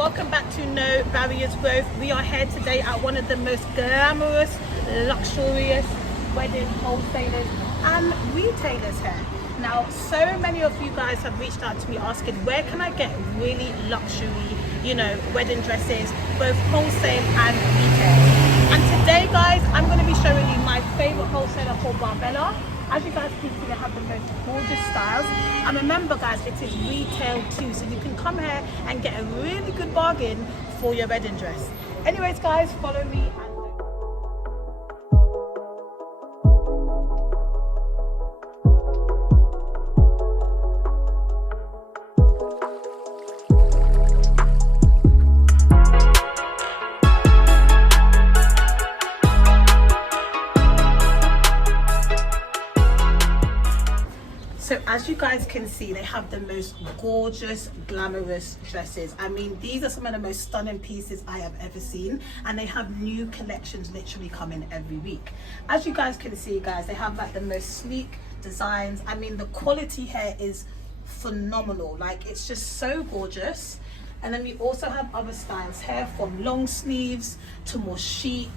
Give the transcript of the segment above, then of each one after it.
welcome back to No Barriers Growth. We are here today at one of the most glamorous, luxurious wedding wholesalers and retailers here. Now, so many of you guys have reached out to me asking, where can I get really luxury, wedding dresses, both wholesale and retail? And today, guys, I'm going to be showing you my favorite wholesaler called Barbella. As you guys can see, they have the most gorgeous styles. And remember, guys, it is retail too, so you can come here and get a really good bargain for your wedding dress. Anyways, guys, follow me. So as you guys can see, they have the most gorgeous, glamorous dresses. I mean, these are some of the most stunning pieces I have ever seen, and they have new collections literally coming every week. As you guys can see, guys, they have like the most sleek designs. I mean, the quality here is phenomenal. Like, it's just so gorgeous. And then we also have other styles here, from long sleeves to more chic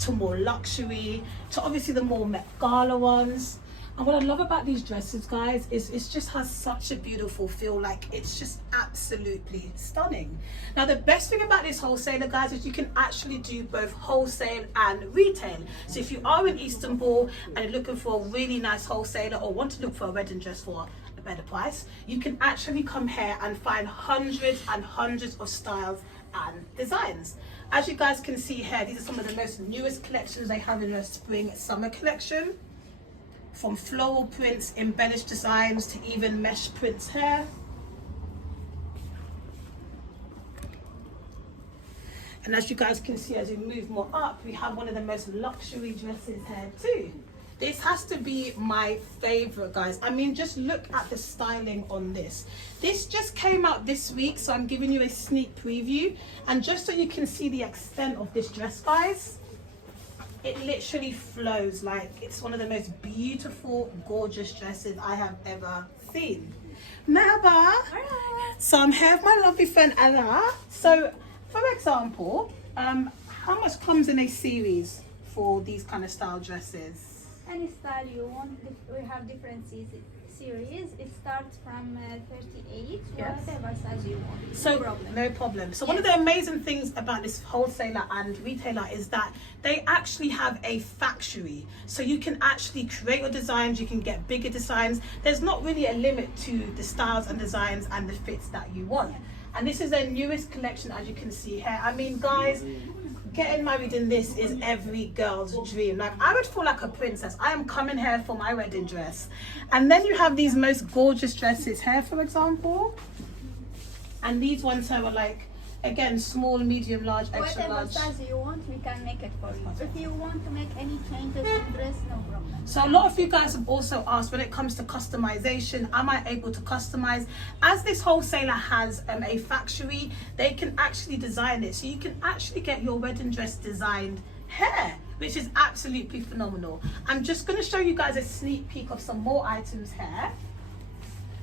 to more luxury to obviously the more Met Gala ones. And what I love about these dresses, guys, is it just has such a beautiful feel. Like, it's just absolutely stunning. Now, the best thing about this wholesaler, guys, is you can actually do both wholesale and retail. So if you are in Istanbul and you're looking for a really nice wholesaler or want to look for a wedding dress for a better price, you can actually come here and find hundreds and hundreds of styles and designs. As you guys can see here, these are some of the most newest collections they have in their spring summer collection. From floral prints, embellished designs, to even mesh prints here. And as you guys can see, as we move more up, we have one of the most luxury dresses here too. This has to be my favorite, guys. I mean, just look at the styling on this. This just came out this week, so I'm giving you a sneak preview. And just so you can see the extent of this dress, guys, it literally flows. Like, it's one of the most beautiful, gorgeous dresses I have ever seen. Merhaba. So I'm here with my lovely friend Anna. So, for example, how much comes in a series for these kind of style dresses? Any style you want, we have different series. It starts from 38, yes, whatever size you want. So, no problem. So, yes, one of the amazing things about this wholesaler and retailer is that they actually have a factory. So you can actually create your designs, you can get bigger designs. There's not really a limit to the styles and designs and the fits that you want. And this is their newest collection, as you can see here. I mean, guys, getting married in this is every girl's dream. Like, I would feel like a princess. I am coming here for my wedding dress. And then you have these most gorgeous dresses here, for example. And these ones here are like, again, small, medium, large, extra large. Whatever size you want, we can make it for you. If you want to make any changes in dress, no problem. So a lot of you guys have also asked, when it comes to customization, am I able to customize? As this wholesaler has a factory, they can actually design it. So you can actually get your wedding dress designed here, which is absolutely phenomenal. I'm just going to show you guys a sneak peek of some more items here.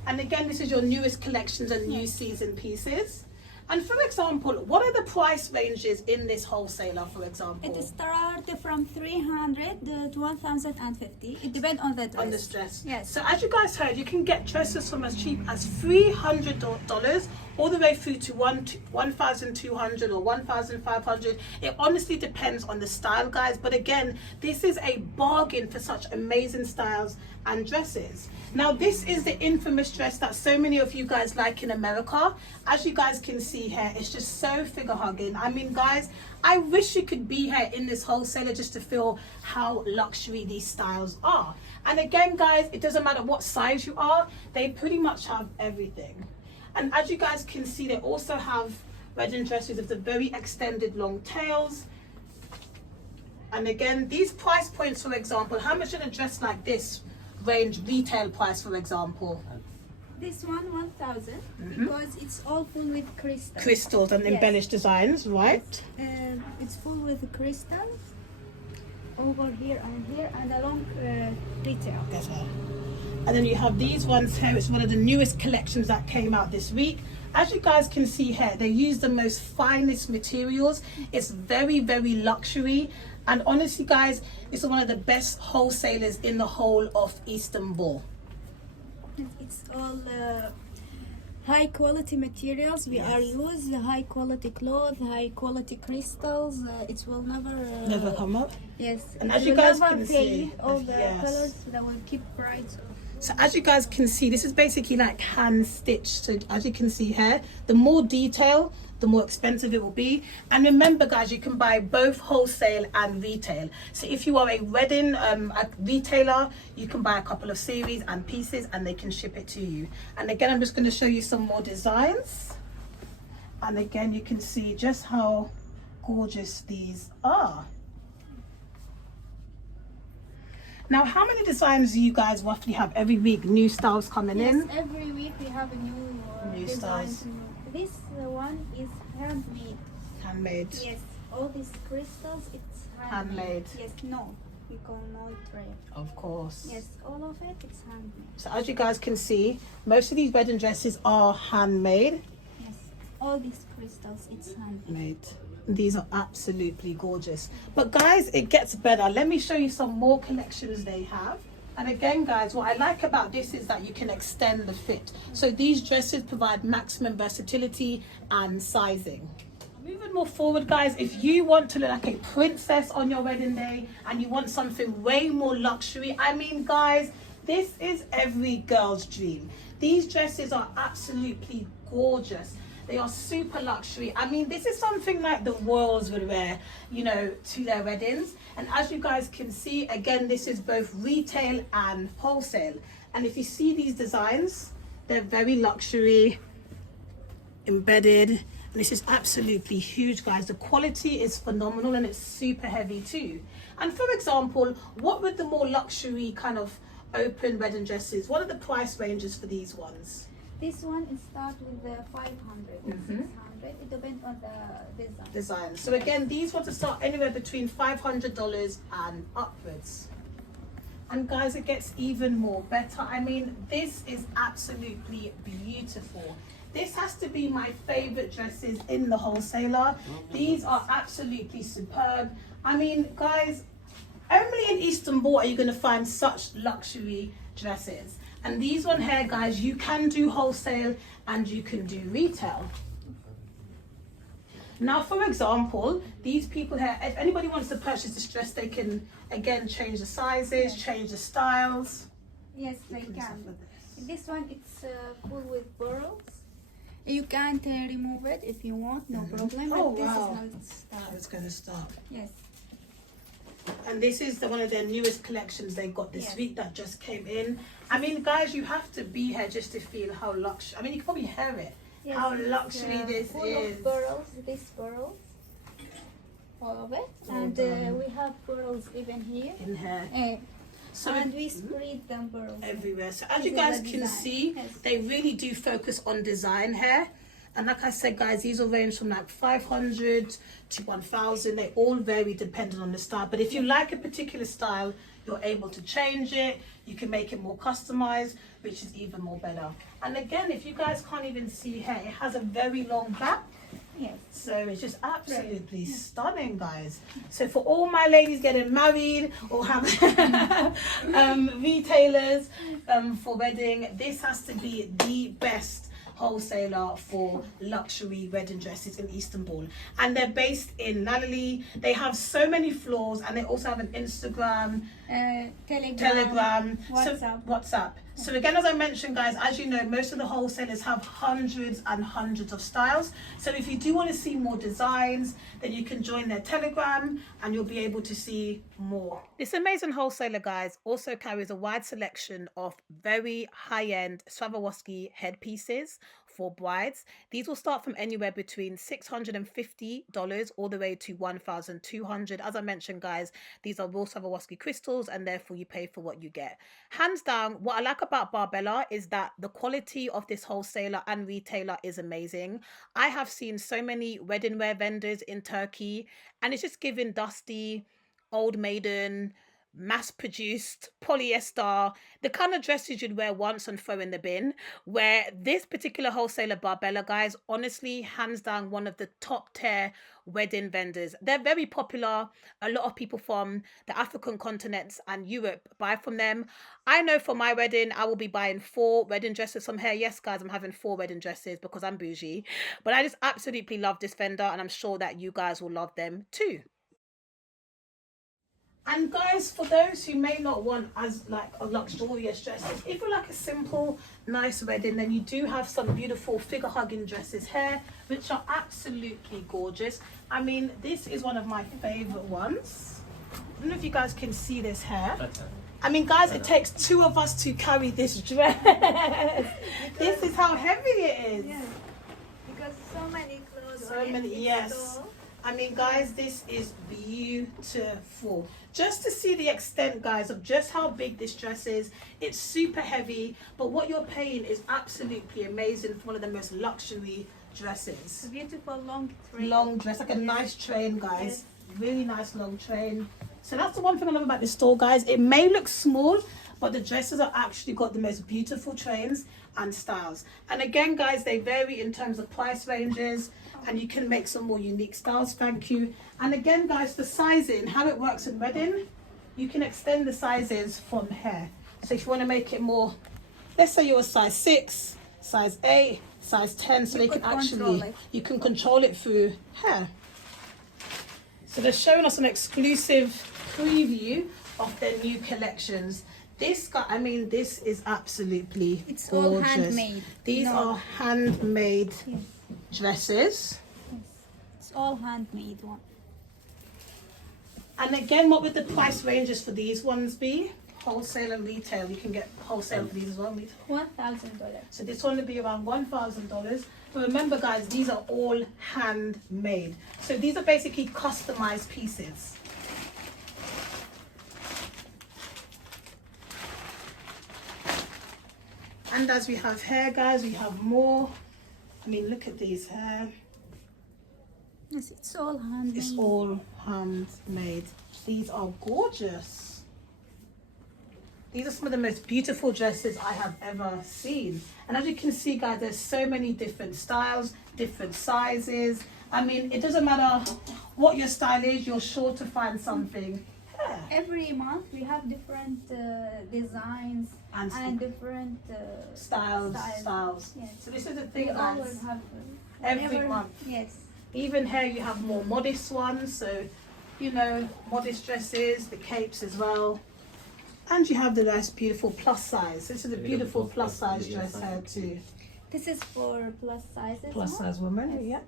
And again, this is your newest collections and new season pieces. And for example, what are the price ranges in this wholesaler, for example? It starts from 300 to 1,050. It depends on the dress. On this dress. Yes. So as you guys heard, you can get dresses from as cheap as $300 all the way through to $1,200 or $1,500. It honestly depends on the style, guys. But again, this is a bargain for such amazing styles and dresses. Now, this is the infamous dress that so many of you guys like in America. As you guys can see here, it's just so figure hugging. I mean, guys, I wish you could be here in this wholesaler just to feel how luxury these styles are. And again, guys, it doesn't matter what size you are, they pretty much have everything. And as you guys can see, they also have wedding dresses with the very extended long tails. And again, these price points, for example, how much in a dress like this range retail price, for example? This one 1,000 because it's all full with crystals. Crystals and embellished designs, right? It's full with crystals over here and along retail. And then you have these ones here. It's one of the newest collections that came out this week. As you guys can see here, they use the most finest materials. It's very, very luxury. And honestly, guys, it's one of the best wholesalers in the whole of Istanbul. It's all high quality materials. We are used high quality cloth, high quality crystals. It will Never come up. Yes. And it as you will guys never can fade. see, All the colors that will keep bright. So as you guys can see, this is basically like hand stitched. So as you can see here, the more detail, the more expensive it will be. And remember, guys, you can buy both wholesale and retail. So if you are a wedding a retailer, you can buy a couple of series and pieces and they can ship it to you. And again, I'm just going to show you some more designs. And again, you can see just how gorgeous these are. Now, how many designs do you guys roughly have every week? New styles coming in? Every week we have a new designs. styles. This one is handmade. Handmade. Yes, all these crystals, it's Handmade. Yes, no, we call no trade. Of course. Yes, all of it, it's handmade. So as you guys can see, most of these wedding dresses are handmade. Yes, all these crystals, it's handmade. These are absolutely gorgeous. But guys, it gets better. Let me show you some more collections they have. And again, guys, what I like about this is that you can extend the fit. So these dresses provide maximum versatility and sizing. Moving more forward, guys, if you want to look like a princess on your wedding day and you want something way more luxury, I mean, guys, this is every girl's dream. These dresses are absolutely gorgeous. They are super luxury. I mean, this is something like the royals would wear, you know, to their weddings. And as you guys can see, again, this is both retail and wholesale. And if you see these designs, they're very luxury, embedded. And this is absolutely huge, guys. The quality is phenomenal and it's super heavy too. And for example, what would the more luxury kind of open wedding dresses, what are the price ranges for these ones? This one is start with the 500 and 600. It depends on the design. So again, these ones start anywhere between $500 and upwards. And guys, it gets even more better. I mean, this is absolutely beautiful. This has to be my favorite dresses in the wholesaler. These are absolutely superb. I mean, guys, only in Istanbul are you going to find such luxury dresses. And these one here, guys, you can do wholesale and you can do retail. Now, for example, these people here, if anybody wants to purchase this dress, they can, again, change the sizes, change the styles. Yes, they can. This one, it's full with burls. You can't remove it if you want, no problem. Oh, but this wow. is how it starts. How it's going to start. Yes. And this is one of their newest collections they got this week that just came in. I mean, guys, you have to be here just to feel how luxury. I mean, you can probably hear it. Yes, how luxury this full is. of burls, this burls, all of it. And we have burls even here. In here. So and we spread them burls everywhere. So as This you is guys the can design. see, Yes. they really do focus on design here. And like I said, guys, these will range from like 500 to 1,000. They all vary depending on the style. But if you like a particular style, you're able to change it. You can make it more customized, which is even more better. And again, if you guys can't even see here, it has a very long back. Yes. So it's just absolutely stunning, guys. So for all my ladies getting married or have retailers for wedding, this has to be the best wholesaler for luxury wedding dresses in Istanbul. And they're based in Lalali. They have so many floors and they also have an Instagram, Telegram, WhatsApp. So again, as I mentioned, guys, as you know, most of the wholesalers have hundreds and hundreds of styles. So if you do want to see more designs, then you can join their Telegram and you'll be able to see more. This amazing wholesaler, guys, also carries a wide selection of very high-end Swarovski headpieces for brides. These will start from anywhere between $650 all the way to $1,200. As I mentioned, guys, these are raw Swarovski crystals and therefore you pay for what you get. Hands down, what I like about Barbella is that the quality of this wholesaler and retailer is amazing. I have seen so many wedding wear vendors in Turkey and it's just giving dusty, old maiden, mass-produced polyester, the kind of dresses you'd wear once and throw in the bin. Where this particular wholesaler, Barbella, guys, honestly, hands down, one of the top tier wedding vendors. They're very popular. A lot of people from the African continents and Europe buy from them. I know for my wedding, I will be buying 4 wedding dresses from here. Yes, guys, I'm having 4 wedding dresses because I'm bougie. But I just absolutely love this vendor, and I'm sure that you guys will love them too. And guys, for those who may not want as like a luxurious dresses, if you like a simple, nice wedding, then you do have some beautiful figure hugging dresses here, which are absolutely gorgeous. I mean, this is one of my favorite ones. I don't know if you guys can see this hair. I mean, guys, it takes 2 of us to carry this dress. This is how heavy it is. Yeah. Because so many clothes. So many, yes. I mean, guys, this is beautiful. Just to see the extent, guys, of just how big this dress is. It's super heavy, but what you're paying is absolutely amazing for one of the most luxury dresses. It's a beautiful long train. Long dress, like a nice train, guys. Yes. Really nice long train. So that's the one thing I love about this store, guys. It may look small, but the dresses are actually got the most beautiful trains and styles. And again, guys, they vary in terms of price ranges, and you can make some more unique styles. Thank you. And again, guys, the sizing, how it works in wedding, you can extend the sizes from here. So if you want to make it more, let's say you're a size 6, size 8, size 10, so they can actually, you can control it through here. So they're showing us an exclusive preview of their new collections. This guy, I mean, this is absolutely it's gorgeous. All handmade. These are handmade dresses. Yes. It's all handmade one. And again, what would the price ranges for these ones be? Wholesale and retail. You can get wholesale for these as well. $1,000. So this one would be around $1,000. But remember, guys, these are all handmade. So these are basically customized pieces. And as we have here, guys, we have more. I mean, look at these here. Yes, it's all handmade. It's all handmade. These are gorgeous. These are some of the most beautiful dresses I have ever seen. And as you can see, guys, there's so many different styles, different sizes. I mean, it doesn't matter what your style is, you're sure to find something. Yeah. Every month we have different designs and different styles. Yes. So this is the thing, we guys. always have Every month. Yes. Even here you have more modest ones. So, you know, modest dresses, the capes as well. And you have the nice, beautiful plus size. This is a beautiful plus size dress here too. This is for plus sizes. Plus size woman, yes. Yeah.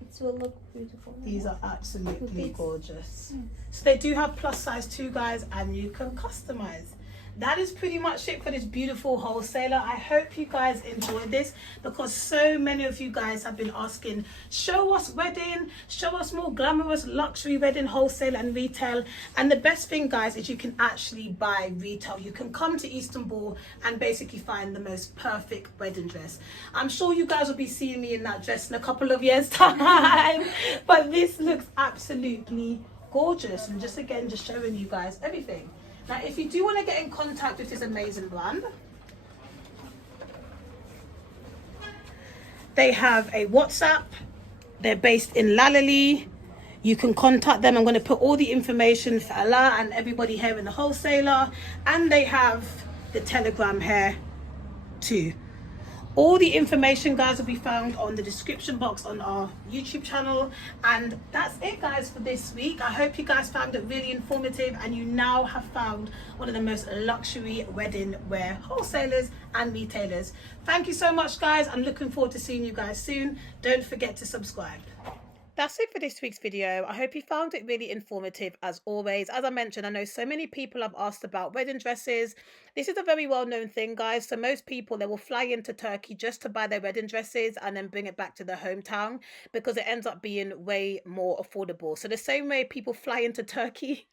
It will look beautiful. These are absolutely gorgeous. Yes. So they do have plus size too, guys, and you can customize. That is pretty much it for this beautiful wholesaler. I hope you guys enjoyed this, because so many of you guys have been asking, show us wedding, show us more glamorous luxury wedding wholesale and retail. And the best thing, guys, is you can actually buy retail. You can come to Istanbul and basically find the most perfect wedding dress. I'm sure you guys will be seeing me in that dress in a couple of years time, but this looks absolutely gorgeous. And just again, just showing you guys everything. Now, if you do want to get in contact with this amazing brand, they have a WhatsApp. They're based in Lalali. You can contact them. I'm going to put all the information for Allah and everybody here in the wholesaler. And they have the Telegram here too. All the information, guys, will be found on the description box on our YouTube channel. And that's it, guys, for this week. I hope you guys found it really informative, and you now have found one of the most luxury wedding wear wholesalers and retailers. Thank you so much, guys. I'm looking forward to seeing you guys soon. Don't forget to subscribe. That's it for this week's video. I hope you found it really informative as always. As I mentioned, I know so many people have asked about wedding dresses. This is a very well-known thing, guys. So most people, they will fly into Turkey just to buy their wedding dresses and then bring it back to their hometown, because it ends up being way more affordable. So the same way people fly into Turkey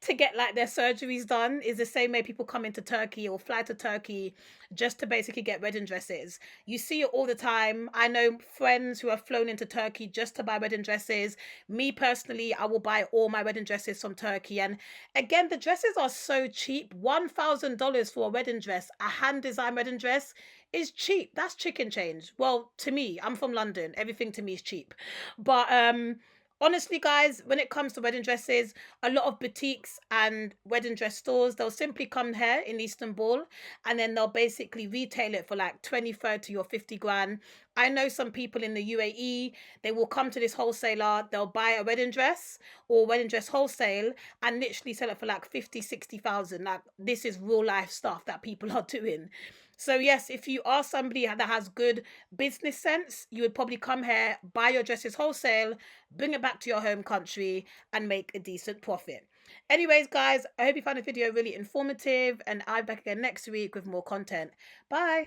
to get like their surgeries done is the same way people come into Turkey or fly to Turkey just to basically get wedding dresses. You see it all the time. I know friends who have flown into Turkey just to buy wedding dresses. Me personally, I will buy all my wedding dresses from Turkey. And again, the dresses are so cheap. $1,000 for a wedding dress, a hand design wedding dress, is cheap. That's chicken change. Well, to me, I'm from London. Everything to me is cheap. But honestly, guys, when it comes to wedding dresses, a lot of boutiques and wedding dress stores, they'll simply come here in Istanbul and then they'll basically retail it for like 20, 30 or 50 grand. I know some people in the UAE, they will come to this wholesaler, they'll buy a wedding dress or wedding dress wholesale and literally sell it for like 50, 60,000. Like this is real life stuff that people are doing. So yes, if you are somebody that has good business sense, you would probably come here, buy your dresses wholesale, bring it back to your home country and make a decent profit. Anyways, guys, I hope you found the video really informative and I'll be back again next week with more content. Bye.